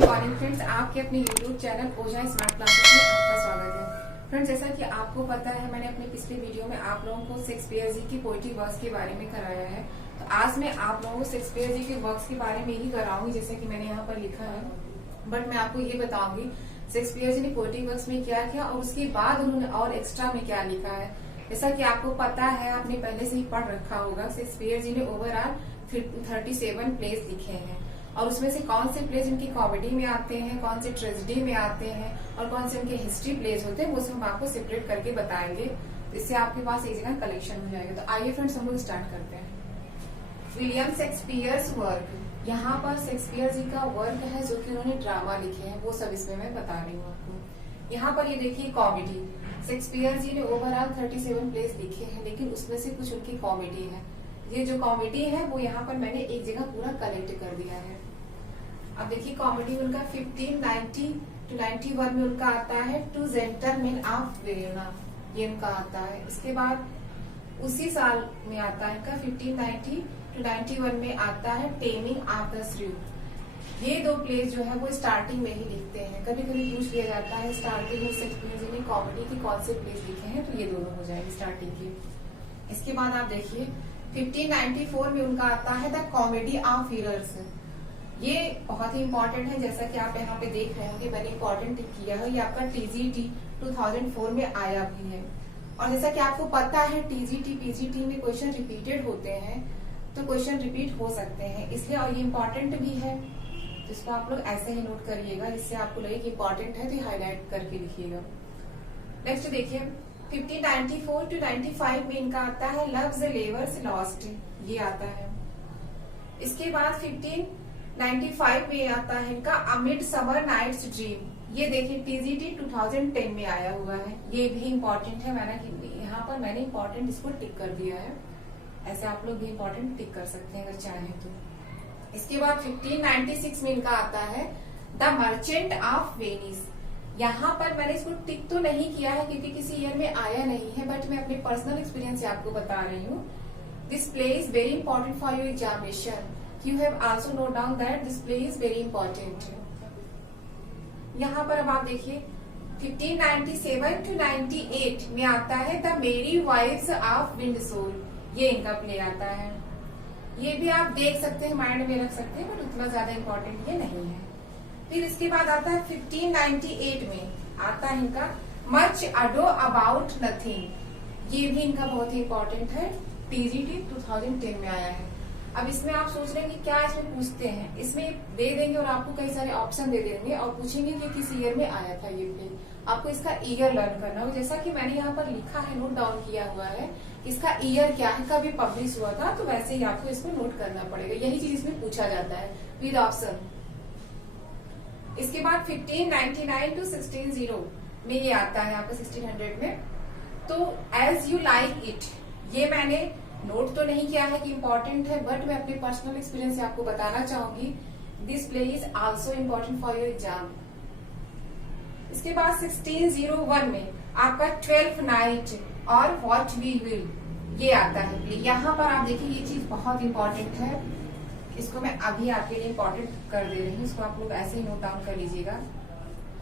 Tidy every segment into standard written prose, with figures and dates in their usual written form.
Good morning friends, आपके अपने YouTube channel ओझा smart classes में आपका स्वागत है। फ्रेंड्स, जैसा कि आपको पता है, मैंने अपने पिछले वीडियो में आप लोगों को शेक्सपियर जी की पोएट्री वर्क्स के बारे में कराया है। तो आज मैं आप लोगों को शेक्सपियर जी के वर्क्स के बारे में ही कराऊंगी, जैसे कि मैंने यहाँ पर लिखा है। बट मैं आपको ये बताऊंगी शेक्सपियर जी ने पोएट्री वर्क्स में क्या किया और उसके बाद उन्होंने और एक्स्ट्रा में क्या लिखा है। जैसा कि आपको पता है, आपने पहले से ही पढ़ रखा होगा, शेक्सपियर जी ने ओवरऑल 37 प्लेस लिखे हैं और उसमें से कौन से प्लेस उनकी कॉमेडी में आते हैं, कौन से ट्रेजेडी में आते हैं और कौन से उनके हिस्ट्री प्लेस होते हैं, वो सब हम आपको सेपरेट करके बताएंगे। इससे आपके पास एक जगह कलेक्शन हो जाएगा। तो आइए फ्रेंड्स, हम लोग स्टार्ट करते हैं। विलियम शेक्सपियर्स वर्क, यहाँ पर शेक्सपियर जी का वर्क है जो कि उन्होंने ड्रामा लिखे हैं, वो सब इसमें मैं बता रही हूँ आपको। यहाँ पर ये देखिए कॉमेडी, शेक्सपियर जी ने ओवरऑल 37 प्लेस लिखे हैं, लेकिन उसमें से कुछ उनकी कॉमेडी है। ये जो कॉमेडी है वो यहाँ पर मैंने एक जगह पूरा कलेक्ट कर दिया है। अब देखिए कॉमेडी उनका 1590 to 91 में उनका आता है टू जेंटलमैन ऑफ वेरोना, ये उनका आता है। इसके बाद उसी साल में आता है इनका 1590 to 91 में आता है टेमिंग ऑफ द श्रू। ये दो प्लेस जो है वो स्टार्टिंग में ही लिखते हैं। कभी कभी पूछ लिया जाता है स्टार्टिंग में शेक्सपियर जी ने कॉमेडी की कौन से प्लेस लिखे हैं, तो ये दोनों हो जाएंगे स्टार्टिंग के। इसके बाद आप देखिए 1594 में उनका आता है द कॉमेडी ऑफ हियर्स। ये बहुत ही इंपॉर्टेंट है, जैसा कि आप यहाँ पे देख रहे होंगे, मैंने इंपॉर्टेंट किया है। ये आपका TGT 2004 में आया भी है। और जैसा कि आपको पता है TGT PGT में क्वेश्चन रिपीटेड होते हैं, तो क्वेश्चन रिपीट हो सकते हैं इसलिए, और ये इंपॉर्टेंट भी है, तो इसको आप लोग ऐसे ही नोट करिएगा। इससे आपको लगे कि इंपॉर्टेंट है तो हाईलाइट करके लिखिएगा। नेक्स्ट देखिए 1594 to 95 में इनका आता है लव्स लेवर्स लॉस्ट, ये आता है। इसके बाद 1595 में आता है इनका अ मिडसमर नाइट्स ड्रीम, ये देखिए TGT 2010 में आया हुआ है। ये भी इम्पोर्टेंट है, यहाँ पर मैंने इम्पोर्टेंट इसको टिक कर दिया है। ऐसे आप लोग भी इम्पोर्टेंट टिक कर सकते हैं अगर चाहें तो। इसके बाद 1596 में इनका आता है द मर्चेंट ऑफ वेनिस। यहाँ पर मैंने इसको टिक तो नहीं किया है क्योंकि किसी ईयर में आया नहीं है, बट मैं अपने पर्सनल एक्सपीरियंस से आपको बता रही हूँ। This play is very important for your examination. You have also note down that this play is very important. यहाँ पर अब आप देखिए 1597 to 98 में आता है द मेरी वाइव्स ऑफ विंडसोर, ये इनका प्ले आता है। ये भी आप देख सकते हैं, माइंड में रख सकते हैं, बट उतना ज्यादा इंपॉर्टेंट ये नहीं है। फिर इसके बाद आता है 1598 में आता है इनका मच अडो अबाउट नथिंग, ये भी इनका बहुत ही इंपॉर्टेंट है, TGT 2010 में आया है। अब इसमें आप सोच रहे हैं कि क्या इसमें पूछते हैं, इसमें दे देंगे और आपको कई सारे ऑप्शन दे देंगे और पूछेंगे कि किस ईयर में आया था ये प्ले। आपको इसका ईयर लर्न करना होगा, जैसा कि मैंने यहाँ पर लिखा है, नोट डाउन किया हुआ है, इसका ईयर क्या है, कभी पब्लिश हुआ था, तो वैसे ही आपको इसको नोट करना पड़ेगा। यही चीज इसमें पूछा जाता है विद ऑप्शन। इसके बाद 1599 to 1600 में ये आता है आपका 1600 में, तो एज यू लाइक इट, ये मैंने नोट तो नहीं किया है कि इंपॉर्टेंट है, बट मैं अपने पर्सनल एक्सपीरियंस से आपको बताना चाहूंगी। This play is also important for your exam. इसके बाद 1601 में आपका 12th नाइट और व्हाट वी विल, ये आता है प्ले। यहाँ पर आप देखिए ये चीज बहुत इंपॉर्टेंट है, इसको मैं अभी आपके लिए इंपॉर्टेंट कर दे रही हूँ, इसको आप लोग ऐसे ही नोट डाउन कर लीजिएगा।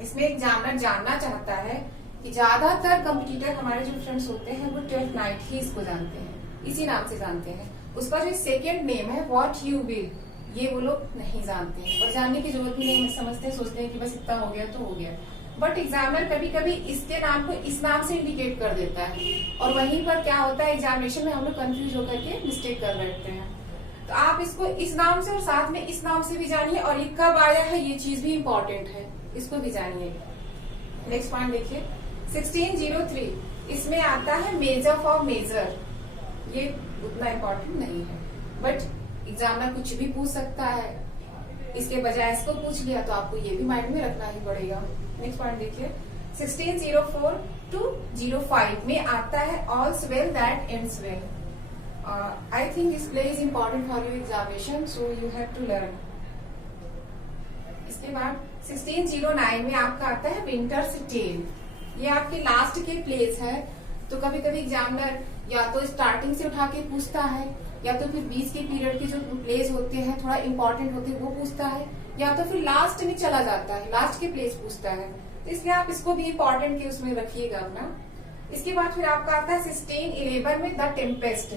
इसमें एग्जामिनर जानना चाहता है कि ज्यादातर कंपटीटर हमारे जो फ्रेंड्स होते हैं वो 12th नाइट ही इसको जानते हैं, इसी नाम से जानते हैं। उसका जो सेकेंड नेम है व्हाट यू विल, ये वो लोग नहीं जानते हैं और जानने की जरूरत भी नहीं, समझते हैं, सोचते हैं कि बस इतना हो गया तो हो गया। बट एग्जामिनर कभी कभी इसके नाम को इस नाम से इंडिकेट कर देता है और वहीं पर क्या होता है, एग्जामिनेशन में हम लोग कंफ्यूज होकर के मिस्टेक कर बैठते हैं। तो आप इसको इस नाम से और साथ में इस नाम से भी जानिए, और ये कब आया है ये चीज भी इम्पोर्टेंट है, इसको भी जानिए। नेक्स्ट पॉइंट देखिए 1603, इसमें आता है मेजर फॉर मेजर, ये उतना इम्पोर्टेंट नहीं है, बट एग्जामिनर कुछ भी पूछ सकता है, इसके बजाय इसको पूछ लिया तो आपको ये भी माइंड में रखना ही पड़ेगा। नेक्स्ट पॉइंट देखिए 1604 to 05 में आता है all's well that ends well. I think this play is important for your examination, so you have to learn. इसके बाद 1609 में आपका आता है विंटर्स टेल, ये आपके लास्ट के प्लेस है, तो कभी कभी एग्जामिनर या तो स्टार्टिंग से उठा के पूछता है या तो फिर बीच के पीरियड के जो प्लेस होते हैं थोड़ा इंपॉर्टेंट होते हैं वो पूछता है, या तो फिर लास्ट में चला जाता है, लास्ट के प्लेस पूछता है, तो इसलिए आप इसको भी इम्पोर्टेंट के उसमें रखिएगा अपना। इसके बाद फिर आपका आता है 1611 में the Tempest.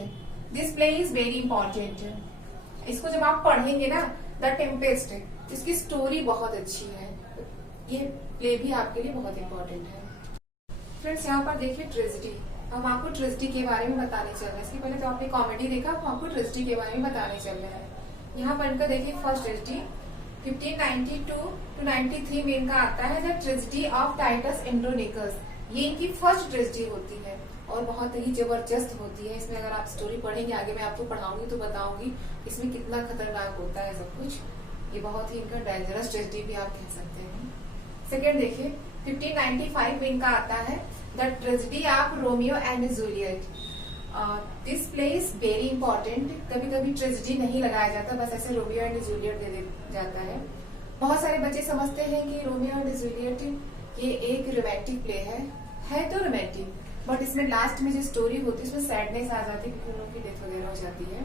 This play is very important. इसको जब आप पढ़ेंगे ना, द टेम्पेस्ट, इसकी स्टोरी बहुत अच्छी है, ये प्ले भी आपके लिए बहुत इंपॉर्टेंट है। फ्रेंड्स यहाँ पर देखिए ट्रेजेडी, हम आपको ट्रेजेडी के बारे में बताने चल रहे हैं। इसके पहले तो आपने कॉमेडी देखा, हम आपको ट्रेजेडी के बारे में बताने चल रहे हैं। यहाँ पर इनका देखिए फर्स्ट ट्रेजेडी 1592 to 93 में इनका आता है the tragedy of Titus Andronicus. ये इनकी फर्स्ट ट्रेजेडी होती है और बहुत ही जबरदस्त होती है। इसमें अगर आप स्टोरी पढ़ेंगे, आगे मैं आपको पढ़ाऊंगी तो बताऊंगी इसमें कितना खतरनाक होता है सब कुछ। ये बहुत ही इनका डेंजरस ट्रेजेडी भी आप कह सकते हैं। सेकेंड देखिए 1595 में इनका आता है the tragedy of Romeo and Juliet. This play is very important. कभी कभी ट्रेजेडी नहीं लगाया जाता, बस ऐसे रोमियो एंड जूलियट दे दिया जाता है। बहुत सारे बच्चे समझते हैं कि रोमियो एंड जूलियट ये एक रोमांटिक प्ले है तो रोमांटिक, बट इसमें लास्ट में जो स्टोरी होती है उसमें सैडनेस आ जाती है क्योंकि उन लोगों की डेथ वगैरह हो जाती है।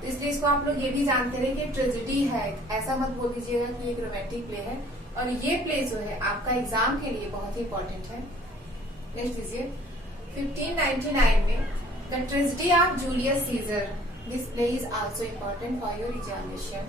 तो इसलिए इसको आप लोग ये भी जानते रहे कि ट्रेजेडी है, ऐसा मत बोल दीजिएगा कि एक रोमांटिक प्ले है। और ये प्ले जो है आपका एग्जाम के लिए बहुत ही इंपॉर्टेंट है। नेक्स्ट लीजिए 1599 में the tragedy of Julius Caesar. This play is also important for your examination.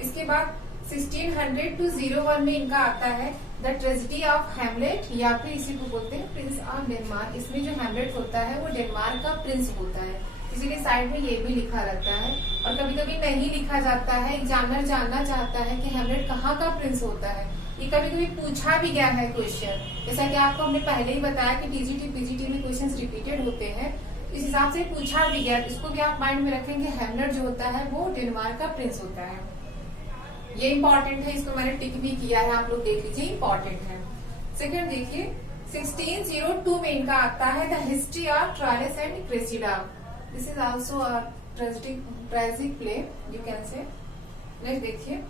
इसके बाद 1600 to 01 में इनका आता है द ट्रेजेडी ऑफ हैमलेट, या फिर इसी को बोलते हैं प्रिंस ऑफ डेनमार्क। इसमें जो हैमलेट होता है वो डेनमार्क का प्रिंस होता है, इसीलिए साइड में ये भी लिखा रहता है। और कभी कभी नहीं लिखा जाता है, एग्जामिनर जानना चाहता है कि हैमलेट कहाँ का प्रिंस होता है। ये कभी कभी पूछा भी गया है क्वेश्चन, जैसा कि आपको हमने पहले ही बताया कि टीजीटी पीजीटी में क्वेश्चंस रिपीटेड होते हैं, इस हिसाब से पूछा भी गया। इसको भी आप माइंड में रखेंगे, हैमलेट जो होता है वो डेनमार्क का प्रिंस होता है। ये इंपॉर्टेंट है, इसको मैंने टिक भी किया है, आप लोग देख लीजिए, इंपॉर्टेंट है। सेकंड देखिए 1602 में इनका आता है the history of Troilus and Cressida. This is also a tragic play you can say. Next देखिए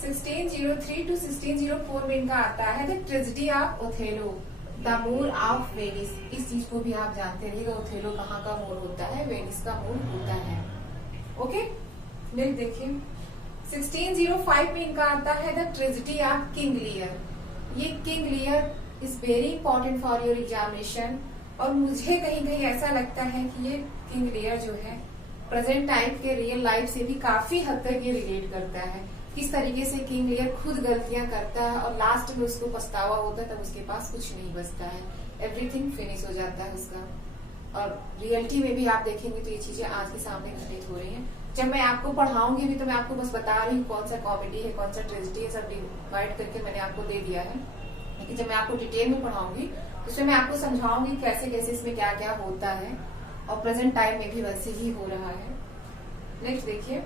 1603 to 1604 में इनका आता है the tragedy of Othello, the Moor of Venice. इस चीज को भी आप जानते रहिएगा, ओथेलो कहाँ का मूर होता है, वेनिस का मूर होता है। ओके, नेक्स्ट देखिए 1605 में इनका आता है the tragedy of King Lear. ये King Lear is very important for your examination. और मुझे कहीं कहीं ऐसा लगता है कि ये किंग लियर जो है प्रेजेंट टाइम के रियल लाइफ से भी काफी हद तक ये रिलेट करता है। किस तरीके से किंग लियर खुद गलतियां करता है और लास्ट में उसको पछतावा होता है, तब उसके पास कुछ नहीं बचता है, एवरीथिंग फिनिश हो जाता है उसका। और रियलिटी में भी आप देखेंगे तो ये चीजें आज के सामने घटित हो रही हैं। जब मैं आपको पढ़ाऊंगी भी तो मैं आपको बस बता रही हूँ कौन सा कॉमेडी है, कौन सा ट्रेजेडी है, सब डिवाइड करके मैंने आपको दे दिया है। लेकिन जब मैं आपको डिटेल में पढ़ाऊंगी उसमें मैं आपको समझाऊंगी कैसे कैसे इसमें क्या क्या होता है, और प्रेजेंट टाइम में भी वैसे ही हो रहा है। नेक्स्ट देखिए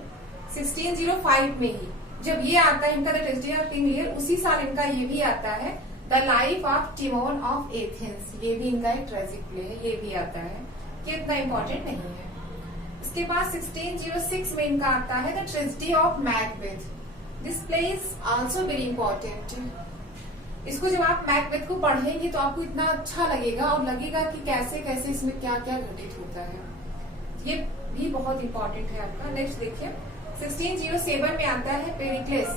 1605 में ही जब ये आता है इनका द ट्रेजेडी ऑफ किंग लियर, उसी साल इनका ये भी आता है the life of Timon of Athens. ये भी इनका एक ट्रेजिक प्ले है, ये भी आता है, ये इतना इम्पोर्टेंट नहीं है। इसके बाद 1606 में इनका आता है the tragedy of Macbeth. This play is also very important. इसको जब आप मैकबेथ को पढ़ेंगे तो आपको इतना अच्छा लगेगा और लगेगा कि कैसे कैसे इसमें क्या क्या घटित होता है, ये भी बहुत इंपॉर्टेंट है आपका। नेक्स्ट देखिए 1607 में आता है पेरिक्लेस,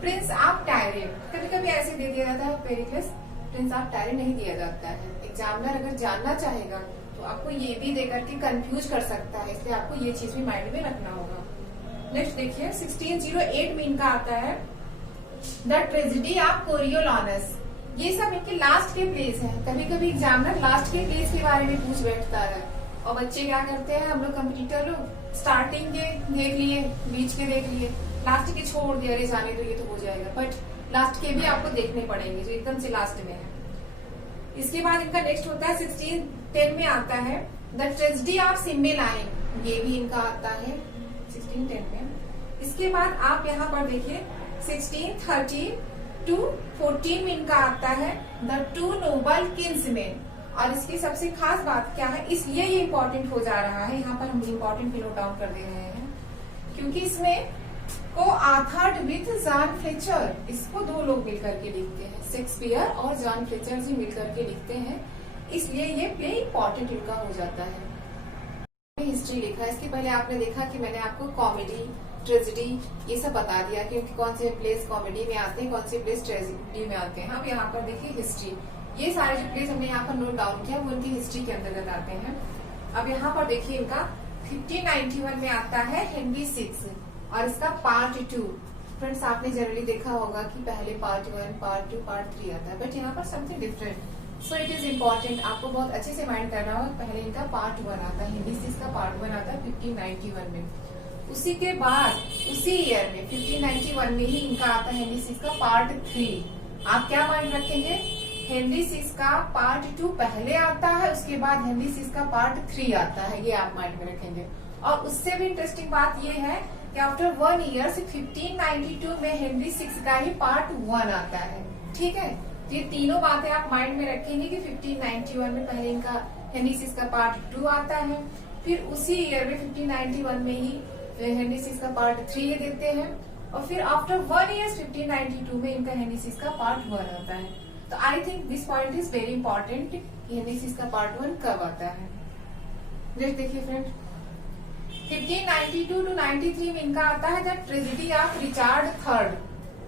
प्रिंस ऑफ टायरेन। कभी कभी ऐसे दे दिया जाता है पेरिक्लेस, प्रिंस ऑफ टायरेन नहीं दिया जाता है। एग्जामिनर अगर जानना चाहेगा तो आपको ये भी देकर के कंफ्यूज कर सकता है, इसलिए आपको ये चीज भी माइंड में रखना होगा। नेक्स्ट देखिए 1608 में इनका आता है द ट्रेजेडी ऑफ कोरियोलानस। ये सब इनके लास्ट के प्लेस हैं। कभी कभी एग्जामिनर लास्ट के प्लेस के बारे में पूछ बैठता है और बच्चे क्या करते हैं, हम लोग कंप्यूटर लोग स्टार्टिंग के देख लिए, बीच के देख लिए, लास्ट के छोड़ दिया, अरे जाने दो ये तो हो जाएगा, बट लास्ट के भी आपको देखने पड़ेंगे जो एकदम से लास्ट में है। इसके बाद इनका नेक्स्ट होता है 1610 में आता है द ट्रेजेडी ऑफ सिम्बेलाइन। ये भी इनका आता है 1610 में। इसके बाद आप यहाँ पर देखिए 1613 to 14 में इनका आता है द टू नोबल किंग्समैन। और इसकी सबसे खास बात क्या है, इसलिए ये इम्पोर्टेंट हो जा रहा है, यहाँ पर हम इम्पोर्टेंट भी नोट डाउन कर दे रहे हैं, क्योंकि इसमें को आथर्ड विथ जॉन फ्लेचर। इसको दो लोग मिलकर के लिखते हैं, शेक्सपियर और जॉन फ्लेचर जी मिलकर के लिखते हैं, इसलिए ये प्ले इम्पोर्टेंट इनका हो जाता है। हिस्ट्री लिखा है, इसके पहले आपने देखा कि मैंने आपको कॉमेडी ट्रेजेडी, ये सब बता दिया कि कौन से प्लेस कॉमेडी में आते हैं, कौन से प्लेस ट्रेजेडी में आते हैं। अब यहाँ पर देखिए हिस्ट्री, ये सारे जो प्लेस हमने यहाँ पर नोट डाउन किया वो उनकी हिस्ट्री के अंतर्गत आते हैं। अब यहाँ पर देखिए इनका 1591 में आता है हेनरी 6 और इसका पार्ट 2। फ्रेंड्स आपने जनरली देखा होगा कि पहले पार्ट 1, पार्ट 2, पार्ट 3 आता है, बट यहाँ पर something different, so it is important, आपको बहुत अच्छे से माइंड करना होगा। पहले इनका पार्ट 1 आता है, हेनरी 6 का पार्ट 1 आता है 1591 में। उसी के बाद उसी ईयर में 1591 में ही इनका आता है हेनरी 6 का पार्ट 3। आप क्या माइंड रखेंगे, हेनरी 6 का पार्ट 2 पहले आता है, उसके बाद हेनरी 6 का पार्ट 3 आता है, ये आप माइंड में रखेंगे। और उससे भी इंटरेस्टिंग बात ये है कि आफ्टर 1 ईयर से 1592 में हेनरी 6 का ही पार्ट 1 आता है। ठीक है, ये तीनों बातें आप माइंड में रखेंगे कि 1591 में पहले इनका हेनरी 6 का पार्ट 2 आता है, फिर उसी ईयर में 1591 में ही हेनरी 6 का पार्ट 3 देते हैं, और फिर आफ्टर 1 ईयर 1592 में इनका हेनरी 6 का पार्ट 1 आता है। तो आई think this point is very important कि हेनरी 6 का पार्ट 1 कब आता है। नेक्स्ट देखिए फ्रेंड, 1592 टू 93 में इनका आता है the tragedy of Richard III,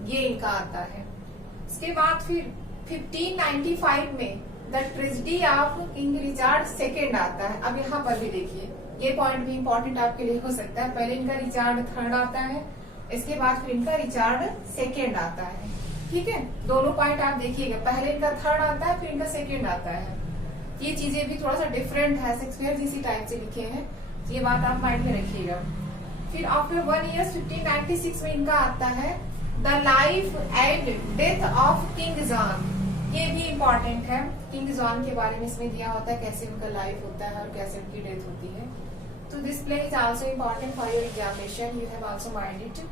ये इनका आता है। इसके बाद फिर 1595 में the tragedy of king Richard II आता है। अब यहाँ पर भी देखिए, ये पॉइंट भी इम्पोर्टेंट आपके लिए हो सकता है। पहले इनका रिचार्ड III आता है, इसके बाद फिर इनका रिचार्ड II आता है। ठीक है, दोनों पॉइंट आप देखिएगा, पहले इनका III आता है, फिर इनका II आता है। ये चीजें भी थोड़ा सा डिफरेंट है, शेक्सपियर इसी टाइप से लिखे हैं, ये बात आप माइंड में रखिएगा। फिर आफ्टर 1 ईयर 1596 में इनका आता है the life and death of king John, ये भी इम्पोर्टेंट है। किंग जॉन के बारे में इसमें दिया होता है, कैसे उनका लाइफ होता है और कैसे उनकी डेथ होती है। तो this play is also important for your examination, you have also mind it.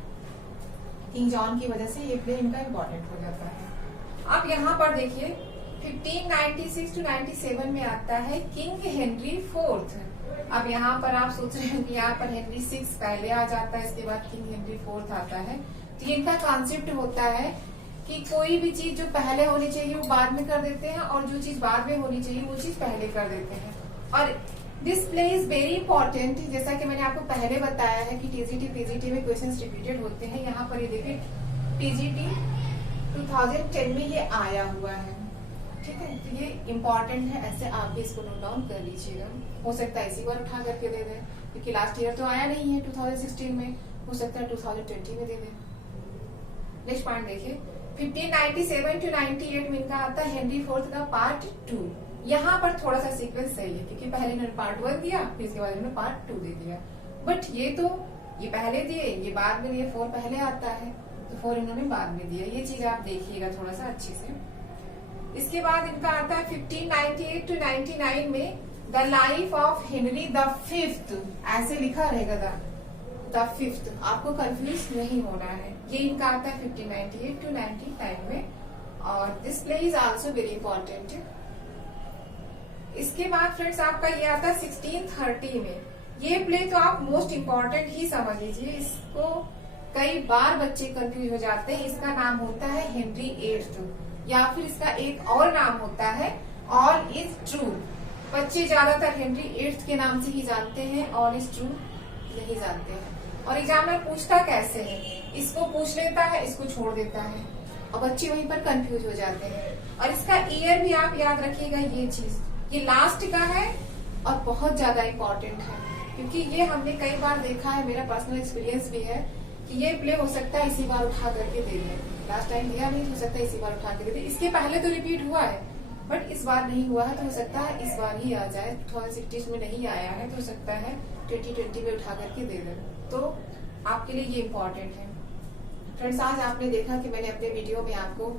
King John की वजह से ये प्ले इनका इम्पोर्टेंट हो जाता है। अब यहाँ पर देखिए 1596 टू 97 में आता है किंग हेनरी 4। अब यहाँ पर आप सोच रहे हैं कि यहाँ पर हेनरी 6 पहले आ जाता है, इसके बाद किंग हेनरी 4 आता है। तो इनका कॉन्सेप्ट होता है कि कोई भी चीज जो पहले होनी चाहिए वो बाद में कर देते हैं, और जो चीज बाद में होनी चाहिए वो चीज पहले कर देते हैं। और this play is very important, जैसा कि मैंने आपको पहले बताया है कि टीजीटी पीजीटी में क्वेश्चंस रिपीटेड होते हैं। यहाँ पर ये देखिए टीजीटी 2010 में ये आया हुआ है। ठीक है, तो ये इम्पोर्टेंट है, ऐसे आप भी इसको नोट डाउन कर लीजिएगा। हो सकता है इसी बार उठा करके दे दें, क्योंकि लास्ट ईयर तो आया नहीं है 2016 में, हो सकता है 2020 में दे दें। नेक्स्ट पॉइंट देखिए 1597 टू 98 में इनका आता है हेनरी 4 का पार्ट 2। यहाँ पर थोड़ा सा सीक्वेंस सही है, क्योंकि पहले इन्होंने पार्ट 1 दिया, फिर इसके बाद इन्होंने पार्ट 2 दे दिया। बट ये पहले दिए, ये बाद में दिए, 4 पहले आता है तो 4 इन्होंने बाद में दिया। ये चीज आप देखिएगा थोड़ा सा अच्छे से। इसके बाद इनका आता है 1598 टू 99 में the life of Henry the 5th, ऐसे लिखा रहेगा द 5th, आपको कंफ्यूज नहीं होना है। ये इनका आता है 1598 टू 99 में, और this play is also very important. इसके बाद फ्रेंड्स आपका ये आता है 1630 में। ये प्ले तो आप मोस्ट इम्पोर्टेंट ही समझ लीजिए, इसको कई बार बच्चे कंफ्यूज हो जाते हैं। इसका नाम होता है हेनरी 8th, या फिर इसका एक और नाम होता है ऑल इज ट्रू। बच्चे ज्यादातर हेनरी 8th के नाम से ही जानते हैं, ऑल इज ट्रू नहीं जानते हैं। और एग्जामिनर पूछता कैसे है, इसको पूछ लेता है, इसको छोड़ देता है, और बच्चे वहीं पर कंफ्यूज हो जाते हैं। और इसका ईयर भी आप याद रखिएगा, ये चीज ये लास्ट का है और बहुत ज्यादा इम्पोर्टेंट है, क्योंकि ये हमने कई बार देखा है, मेरा पर्सनल एक्सपीरियंस भी है कि ये प्ले हो सकता है इसी बार उठा करके दे दें। लास्ट टाइम दिया नहीं, हो सकता है इसी बार उठा के दे दें। इसके पहले तो रिपीट हुआ है, बट इस बार नहीं हुआ है, तो हो सकता है इस बार ही आ जाए। 2016 में नहीं आया है, तो हो सकता है 2020 में उठा करके दे दें। तो आपके लिए ये इम्पोर्टेंट है। फ्रेंड्स, आज आपने देखा कि मैंने अपने वीडियो में आपको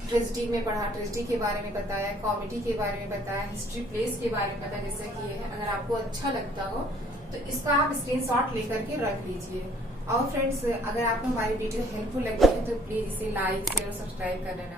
ट्रेजेडी में पढ़ा, ट्रेजेडी के बारे में बताया, कॉमेडी के बारे में बताया, हिस्ट्री प्लेस के बारे में बताया, जैसे कि ये है। अगर आपको अच्छा लगता हो तो इसका आप स्क्रीनशॉट लेकर के रख लीजिए। और फ्रेंड्स, अगर आपको हमारी वीडियो हेल्पफुल लगी है तो प्लीज इसे लाइक शेयर और सब्सक्राइब कर लेना।